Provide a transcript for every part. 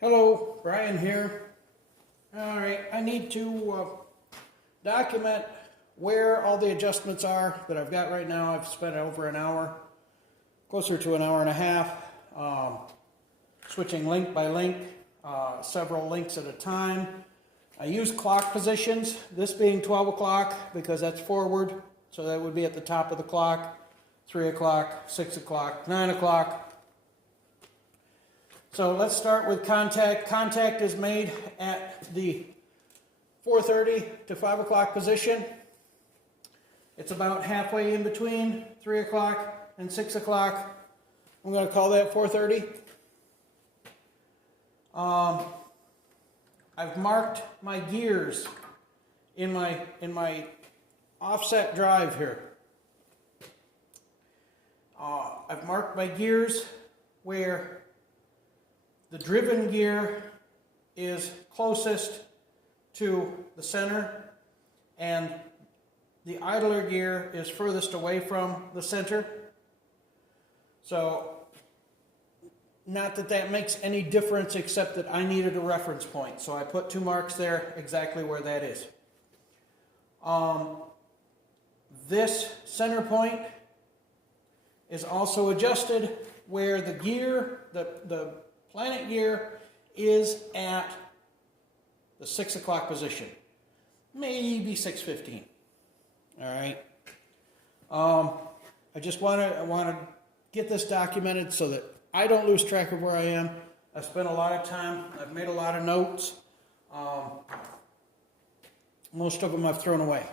Hello, Brian here. Alright, I need to document where all the adjustments are that I've got right now. I've spent over an hour, closer to an hour and a half, switching link by link, several links at a time. I use clock positions, this being 12 o'clock because that's forward, so that would be at the top of the clock, 3 o'clock, 6 o'clock, 9 o'clock. So let's start with contact. Contact is made at the 4:30 to 5 o'clock position. It's about halfway in between 3 o'clock and 6 o'clock. I'm going to call that 4:30. I've marked my gears in my offset drive here. I've marked my gears where the driven gear is closest to the center and the idler gear is furthest away from the center. So, not that that makes any difference except that I needed a reference point. So I put 2 marks there exactly where that is. This center point is also adjusted where the gear, the planet gear is at the 6 o'clock position, maybe 6:15. All right. I just want to get this documented so that I don't lose track of where I am. I've spent a lot of time. I've made a lot of notes. Most of them I've thrown away.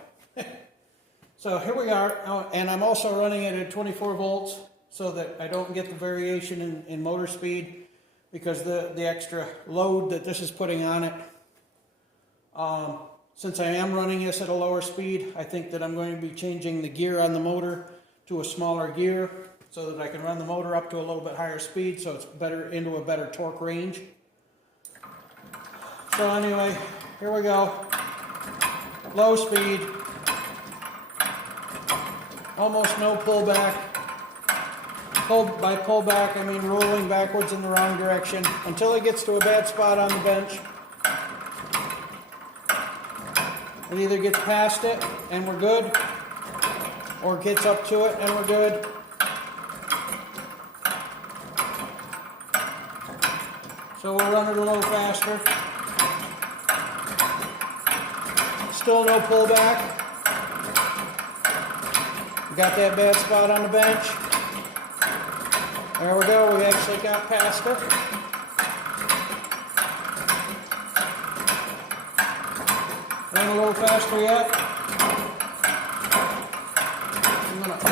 So here we are, and I'm also running it at 24 volts so that I don't get the variation in motor speed, because the extra load that this is putting on it. Since I am running this at a lower speed, I think that I'm going to be changing the gear on the motor to a smaller gear so that I can run the motor up to a little bit higher speed, so it's better into a better torque range. So anyway, here we go. Low speed. Almost no pullback. By pullback, I mean rolling backwards in the wrong direction until it gets to a bad spot on the bench. It either gets past it and we're good, or gets up to it and we're good. So we'll run it a little faster. Still no pullback. We got that bad spot on the bench. There we go, we actually got past it. Run a little faster yet. I'm going to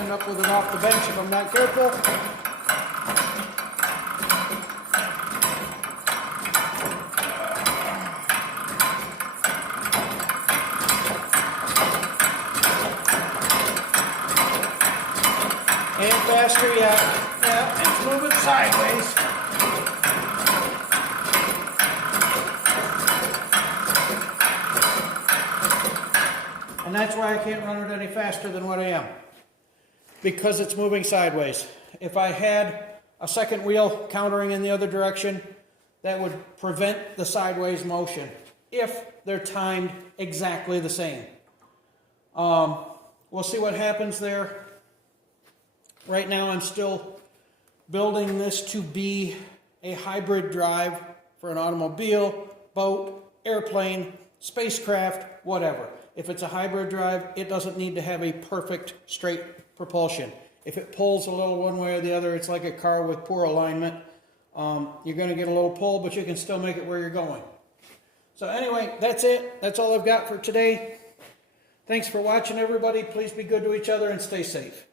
end up with it off the bench if I'm not careful. And faster yet. Yeah, it's moving sideways. And that's why I can't run it any faster than what I am, because it's moving sideways. If I had a second wheel countering in the other direction, that would prevent the sideways motion if they're timed exactly the same. We'll see what happens there. Right now I'm still building this to be a hybrid drive for an automobile, boat, airplane, spacecraft, whatever. If it's a hybrid drive, it doesn't need to have a perfect straight propulsion. If it pulls a little one way or the other, it's like a car with poor alignment. You're going to get a little pull, but you can still make it where you're going. So anyway, that's it. That's all I've got for today. Thanks for watching, everybody. Please be good to each other and stay safe.